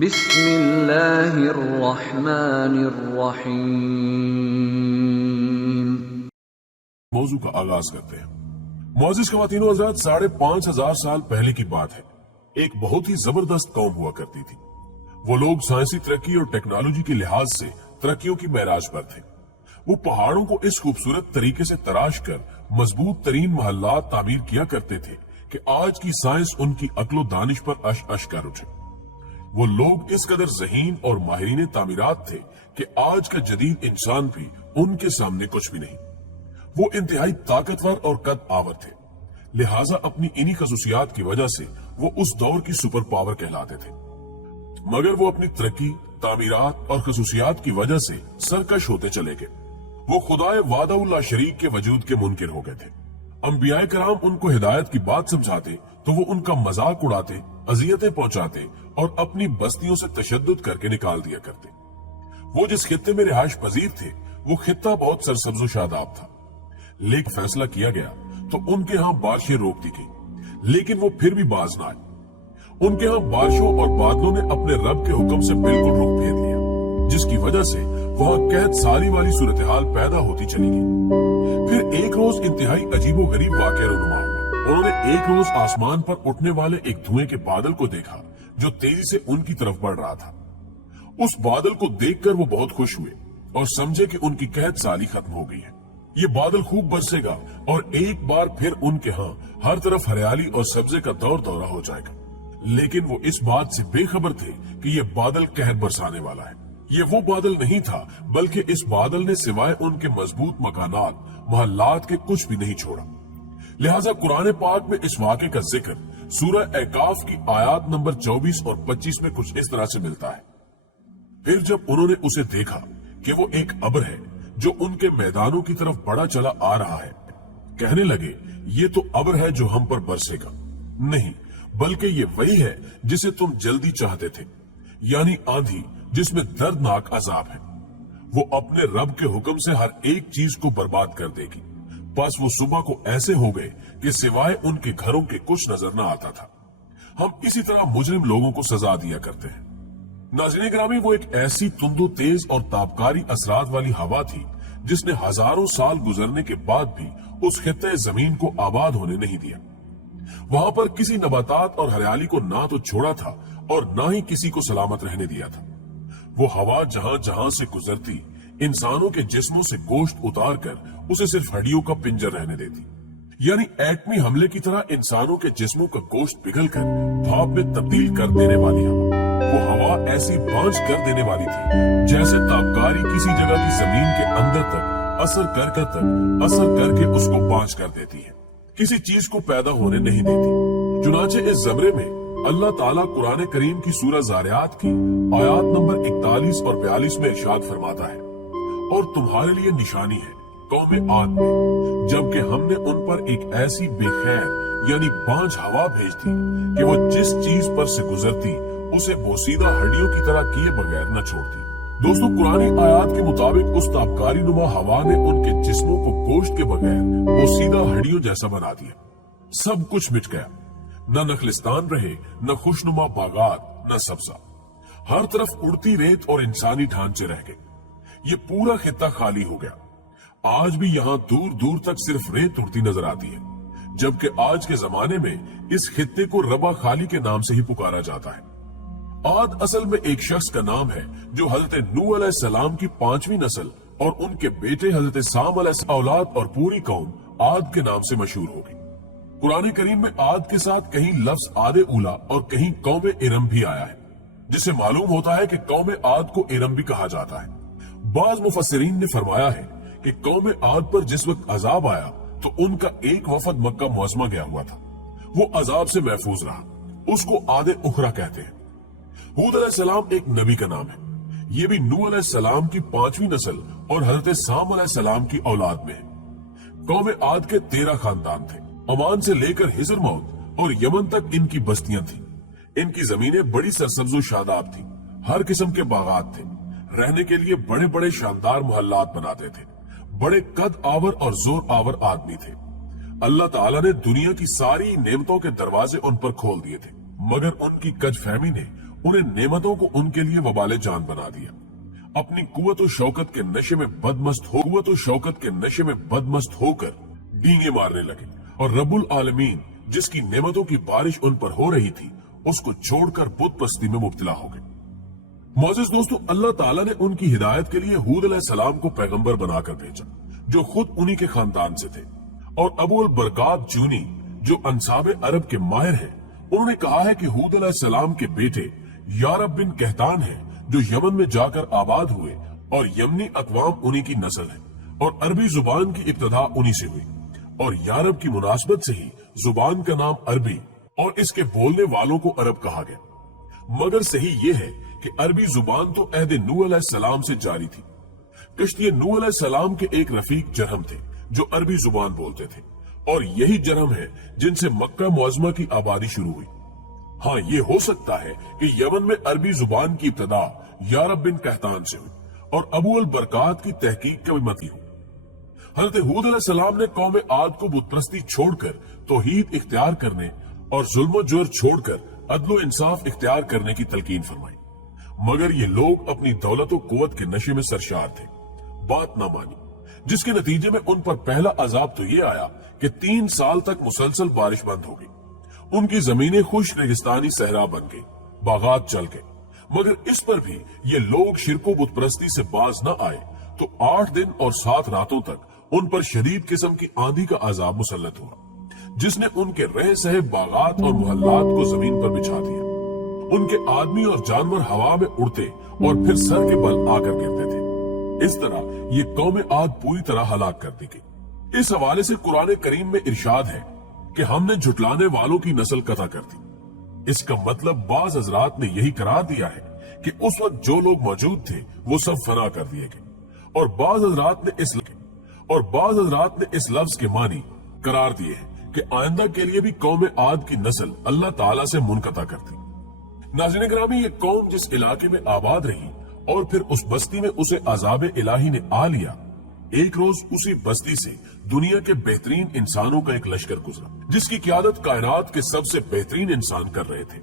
بسم اللہ الرحمن الرحیم۔ موضوع کا آغاز کرتے ہیں۔ معزز خواتین و حضرات، 5,500 سال پہلے کی بات ہے۔ ایک بہت ہی زبردست قوم ہوا کرتی تھی۔ وہ لوگ سائنسی ترقی اور ٹیکنالوجی کے لحاظ سے ترقیوں کی معراج پر تھے۔ وہ پہاڑوں کو اس خوبصورت طریقے سے تراش کر مضبوط ترین محلات تعمیر کیا کرتے تھے کہ آج کی سائنس ان کی عقل و دانش پر اش اش کر اٹھے۔ وہ لوگ اس قدر ذہین اور ماہرین تعمیرات تھے کہ آج کا جدید انسان بھی ان کے سامنے کچھ بھی نہیں۔ وہ انتہائی طاقتور اور قد آور تھے، لہٰذا اپنی انہی خصوصیات کی وجہ سے وہ اس دور کی سپر پاور کہلاتے تھے۔ مگر وہ اپنی ترقی، تعمیرات اور خصوصیات کی وجہ سے سرکش ہوتے چلے گئے۔ وہ خدائے وحدہ لا شریک کے وجود کے منکر ہو گئے تھے۔ انبیاء کرام ان کو ہدایت کی بات سمجھاتے تو وہ ان کا مذاق اڑاتے، اذیتیں پہنچاتے اور اپنی بستیوں سے تشدد کر کے نکال دیا کرتے۔ وہ جس خطے میں رہائش پذیر تھے وہ خطہ بہت سرسبز و شاداب تھا، لیکن فیصلہ کیا گیا تو ان کے ہاں بارشیں روک دی گئی، لیکن وہ پھر بھی باز نہ آئے۔ ان کے ہاں بارشوں اور بادلوں نے اپنے رب کے حکم سے بالکل رخ پھیر لیا، جس کی وجہ سے وہاں قحط ساری والی صورتحال پیدا ہوتی چلی گئی۔ پھر ایک روز انتہائی عجیب و غریب واقعہ رونما ہوا۔ انہوں نے ایک روز آسمان پر اٹھنے والے ایک دھوئیں کے بادل کو دیکھا جو تیزی سے ان کی طرف بڑھ رہا تھا۔ اس بادل کو دیکھ کر وہ بہت خوش ہوئے اور سمجھے کہ ان کی قحط سالی ختم ہو گئی ہے۔ یہ بادل خوب برسے گا اور ایک بار پھر ان کے ہاں ہر طرف ہریالی اور سبزے کا دور دورہ ہو جائے گا۔ لیکن وہ اس بات سے بے خبر تھے کہ یہ بادل قہر برسانے والا ہے۔ یہ وہ بادل نہیں تھا، بلکہ اس بادل نے سوائے ان کے مضبوط مکانات، محلات کے کچھ بھی نہیں چھوڑا۔ لہٰذا قرآن پاک میں اس واقعے کا ذکر سورہ اعقاف کی آیات نمبر 24 اور 25 میں کچھ اس طرح سے ملتا ہے۔ پھر جب انہوں نے اسے دیکھا کہ وہ ایک ابر ہے جو ان کے میدانوں کی طرف بڑا چلا آ رہا ہے، کہنے لگے یہ تو ابر ہے جو ہم پر برسے گا۔ نہیں، بلکہ یہ وہی ہے جسے تم جلدی چاہتے تھے، یعنی آندھی جس میں دردناک عذاب ہے۔ وہ اپنے رب کے حکم سے ہر ایک چیز کو برباد کر دے گی۔ بس وہ صبح کو ایسے ہو گئے کہ سوائے ان کے گھروں کے کچھ نظر نہ آتا تھا۔ ہم اسی طرح مجرم لوگوں کو سزا دیا کرتے ہیں۔ ناظرین گرامی، وہ ایک ایسی تند و تیز اور تابکاری اثرات والی ہوا تھی جس نے ہزاروں سال گزرنے کے بعد بھی اس خطے زمین کو آباد ہونے نہیں دیا۔ وہاں پر کسی نباتات اور ہریالی کو نہ تو چھوڑا تھا اور نہ ہی کسی کو سلامت رہنے دیا تھا۔ وہ ہوا جہاں جہاں سے گزرتی انسانوں کے جسموں سے گوشت اتار کر اسے صرف ہڈیوں کا پنجر رہنے دیتی، یعنی ایٹمی حملے کی طرح انسانوں کے جسموں کا گوشت پگھل کر بھاپ میں تبدیل کر دینے والی ہوا۔ وہ ہوا ایسی بانجھ کر دینے والی تھی جیسے تابکاری کسی جگہ کی زمین کے اندر تک اثر کر کے اس کو بانجھ کر دیتی ہے، کسی چیز کو پیدا ہونے نہیں دیتی۔ چنانچہ اس زمرے میں اللہ تعالیٰ قرآن کریم کی سورہ زاریات کی آیات نمبر 41 اور 42 میں ارشاد فرماتا ہے، اور تمہارے لیے نشانی ہے قوم عاد میں، جبکہ ہم نے ان پر ایک ایسی بے خیر یعنی بانجھ ہوا بھیج دی کہ وہ جس چیز پر سے گزرتی اسے بوسیدہ ہڈیوں کی طرح کیے بغیر نہ چھوڑتی۔ دوستو، قرآن آیات کے مطابق اس تابکاری نما ہوا نے ان کے جسموں کو گوشت کے بغیر بوسیدہ ہڈیوں جیسا بنا دیا۔ سب کچھ مٹ گیا، نہ نخلستان رہے، نہ خوشنما باغات، نہ سبزہ۔ ہر طرف اڑتی ریت اور انسانی ڈھانچے رہ گئے۔ یہ پورا خطہ خالی ہو گیا۔ آج بھی یہاں دور دور تک صرف ریت اڑتی نظر آتی ہے، جبکہ آج کے زمانے میں اس خطے کو ربا خالی کے نام سے ہی پکارا جاتا ہے۔ عاد اصل میں ایک شخص کا نام ہے جو حضرت نوح علیہ السلام کی 5ویں نسل اور ان کے بیٹے حضرت سام علیہ السلام اولاد اور پوری قوم عاد کے نام سے مشہور ہو گئی۔ قرآن کریم میں عاد کے ساتھ کہیں لفظ عاد اولا اور کہیں قوم ارم بھی آیا ہے، جسے معلوم ہوتا ہے کہ قوم عاد کو ارم بھی کہا جاتا ہے۔ بعض مفسرین نے فرمایا ہے کہ قوم عاد پر جس وقت عذاب آیا تو ان کا ایک وفد مکہ معظمہ گیا ہوا تھا، وہ عذاب سے محفوظ رہا، اس کو عاد اخرى کہتے ہیں۔ ہود علیہ السلام ایک نبی کا نام ہے، یہ بھی نوح علیہ السلام کی 5ویں نسل اور حضرت سام علیہ السلام کی اولاد میں ہے۔ قوم عاد کے 13 خاندان تھے۔ عمان سے لے کر حضر موت اور یمن تک ان کی بستیاں تھیں۔ ان کی زمینیں بڑی سرسبز و شاداب تھیں، ہر قسم کے باغات تھے، رہنے کے لیے بڑے بڑے شاندار محلات بناتے تھے، بڑے قد آور اور زور آور آدمی تھے۔ اللہ تعالیٰ نے دنیا کی ساری نعمتوں کے دروازے ان پر کھول دیے تھے، मगर उनकी कज फहमी ने उन्हें नेमतों को उनके लिए वबाले जान बना दिया। अपनी कुव्वत और शौकत के नशे में बदमस्त होकर डींगे मारने लगे और रब्बुल आलमीन जिसकी नेमतों की बारिश उन पर हो रही थी उसको छोड़कर बुत परस्ती में मुब्तला हो गए। मोअज़्ज़िज़ दोस्तों, अल्लाह ताला ने उनकी हिदायत के लिए हूद अलैहिस्सलाम को पैगंबर बनाकर भेजा जो खुद उन्हीं के खानदान से थे, और अबू अल बरकात जूनी जो अंसाब अरब के माहिर हैं, उन्होंने कहा है कि हूद अलैहिस्सलाम के बेटे यारब बिन कहतान हैं जो यमन में जाकर आबाद हुए और यमनी अकवाम उन्हीं की नस्ल है और अरबी जुबान की इब्तदा उन्हीं से हुई और यारब की मुनासबत से ही जुबान का नाम अरबी और इसके बोलने वालों को अरब कहा गया। मगर सही ये है कि अरबी जुबान तो अहद नूह अलैहिस्सलाम से जारी थी। कश्ती नूह अलैहिस्सलाम के एक रफीक जरहम थे जो अरबी जुबान बोलते थे और यही जरहम है जिनसे मक्का मुअज़्ज़मा की आबादी शुरू हुई। हाँ, ये हो सकता है कि यमन में अरबी जुबान की इब्तदा यारब बिन कहतान से हुई और अबू अल बरकात की तहकीक का मती हुई। हज़रत हूद अलैहिस्सलाम ने कौम आद को बुतप्रस्ती छोड़कर तौहीद इख्तियार करने और जुल्म जुर छोड़कर अदलो इंसाफ इख्तियार करने की तलकीन फरमाई, मगर ये लोग अपनी दौलत और कुव्वत के नशे में सरशार थे। बात ना मानी, जिसके नतीजे में उन पर पहला अजाब तो ये आया कि 3 साल तक मुसलसल बारिश बंद हो गई। उनकी जमीनें खुश्क रेगिस्तानी सहरा बन गई, बागात जल गए। मगर इस पर भी ये लोग शिरको बुतप्रस्ती से बाज न आए तो 8 दिन और 7 रातों तक उन पर शदीद किस्म की आंधी का अजाब मुसल्लत हुआ, जिसने उनके रह सहे बागात और मोहल्लात को जमीन पर बिछा दिया। उनके आदमी और जानवर हवा में उड़ते और फिर सर के बल आकर गिरते थे। इस तरह ये कौम आद पूरी तरह हलाक कर दी गई। इस हवाले से कुरान करीम में इरशाद है कि हमने झुटलाने वालों की नस्ल कता कर दी। इसका मतलब बाज हजरात ने यही करार दिया है कि उस वक्त जो लोग मौजूद थे वो सब फना कर दिए गए, और बाज हजरात ने इस लफ्ज के मानी करार दिए हैं कि आइंदा के लिए भी कौम आद की नस्ल अल्लाह ताला से मुनकता कर दी। नाज़रीन गिरामी, ये कौम जिस इलाके में आबाद रही और फिर उस बस्ती में उसे अजाब इलाही ने आ लिया, एक रोज उसी बस्ती से दुनिया के बेहतरीन इंसानों का एक लश्कर गुजरा जिसकी क़यादत कायनात के सबसे बेहतरीन इंसान कर रहे थे।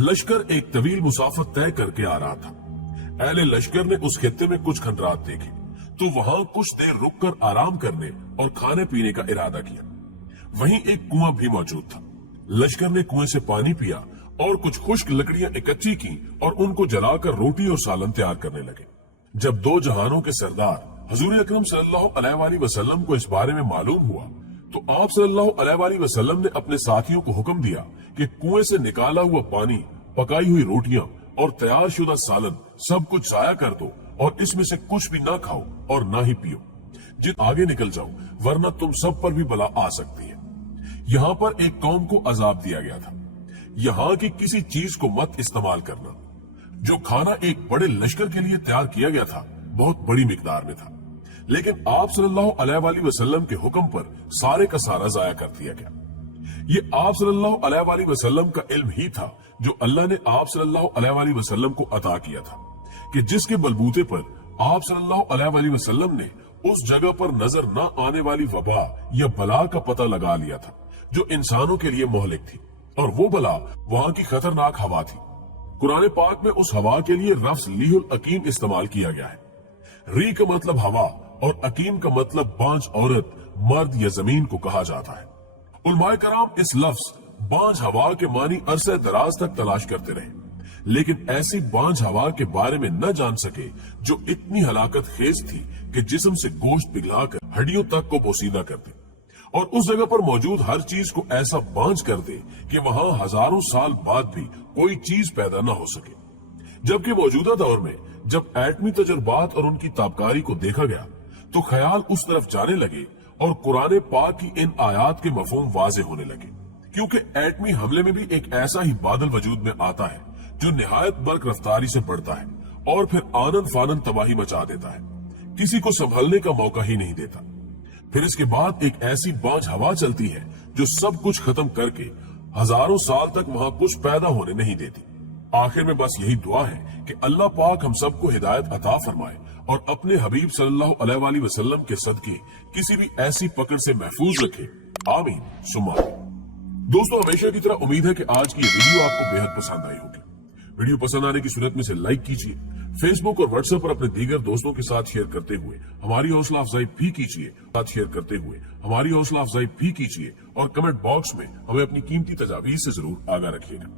लश्कर एक तवील मुसाफत तय करके आ रहा था। अहले लश्कर ने उस खित्ते में कुछ खंडरात देखे तो वहां कुछ देर रुककर आराम करने और खाने पीने का इरादा किया। वहीं एक कुआं भी मौजूद था। लश्कर ने कुएं से पानी पिया और कुछ खुश्क लकड़ियां इकट्ठी की और उनको जलाकर रोटी और सालन तैयार करने लगे। जब 2 जहानों के सरदार हुजूर अकरम सल्लल्लाहु अलैहि वसल्लम को इस बारे में मालूम हुआ तो आप सल्लल्लाहु अलैहि वसल्लम ने अपने साथियों को हुक्म दिया कि कुएं से निकाला हुआ पानी, पकाई हुई रोटियां और तैयार शुदा सालन सब कुछ जाया कर दो और इसमें से कुछ भी ना खाओ और ना ही पियो। जित आगे निकल जाओ वरना तुम सब पर भी बला आ सकती है। यहाँ पर एक कौम को अजाब दिया गया था, यहाँ की किसी चीज को मत इस्तेमाल करना। जो खाना एक बड़े लश्कर के लिए तैयार किया गया था बहुत बड़ी मिकदार में था, लेकिन आप सल्लल्लाहु अलैहि वसल्लम के हुक्म पर सारे का सारा जाया कर दिया गया। ये आप सल्लल्लाहु अलैहि वसल्लम का इल्म ही था जो अल्लाह ने आप सल्लल्लाहु अलैहि वसल्लम को अता किया था कि जिसके बलबूते पर आप सल्लल्लाहु अलैहि वसल्लम ने उस जगह पर नजर न आने वाली वबा या बला का पता लगा लिया था जो इंसानों के लिए मोहलिक थी, और वो बला वहां की खतरनाक हवा थी। कुरान पाक में उस हवा के लिए लफ्ज़ लीहुल अकीम इस्तेमाल किया गया है। री का मतलब हवा और अकीम का मतलब बांझ औरत, मर्द या जमीन को कहा जाता है। उलमाए कराम इस लफ्ज बांझ हवा के मानी अरसे दराज तक तलाश करते रहे, लेकिन ऐसी बांझ हवा के बारे में न जान सके जो इतनी हलाकत खेज थी कि जिस्म से गोश्त पिघलाकर हड्डियों तक को पोसीदा कर दे और उस जगह पर मौजूद हर चीज को ऐसा बांझ कर दे कि वहां हजारों साल बाद भी कोई चीज पैदा न हो सके। जबकि मौजूदा दौर में जब एटमी तजुर्बात और उनकी ताबकारी को देखा गया तो ख्याल उस तरफ जाने लगे और कुरान पाक की इन आयात के मफहूम वाज़ेह होने लगे, क्योंकि एटमी हमले में भी एक ऐसा ही बादल वजूद में आता है जो निहायत बर्क रफ्तारी से बढ़ता है और फिर आनन फानन तबाही मचा देता है, किसी को संभलने का मौका ही नहीं देता। फिर इसके बाद एक ऐसी बांझ हवा चलती है जो सब कुछ खत्म करके हजारों साल तक वहां कुछ पैदा होने नहीं देती। आखिर में बस यही दुआ है कि अल्लाह पाक हम सबको हिदायत अता फरमाए और अपने हबीब सल्लल्लाहु अलैहि वसल्लम के सदके किसी भी ऐसी पकड़ से महफूज रखे। आमीन सुम्मा आमीन। दोस्तों, हमेशा की तरह उम्मीद है कि आज की ये वीडियो आपको बेहद पसंद आई होगी। वीडियो पसंद आने की सूरत में इसे लाइक कीजिए, फेसबुक और व्हाट्सएप पर अपने दीगर दोस्तों के साथ शेयर करते हुए हमारी हौसला अफजाई भी कीजिए और कमेंट बॉक्स में हमें अपनी कीमती तजावीज़ से जरूर आगाह रखिएगा।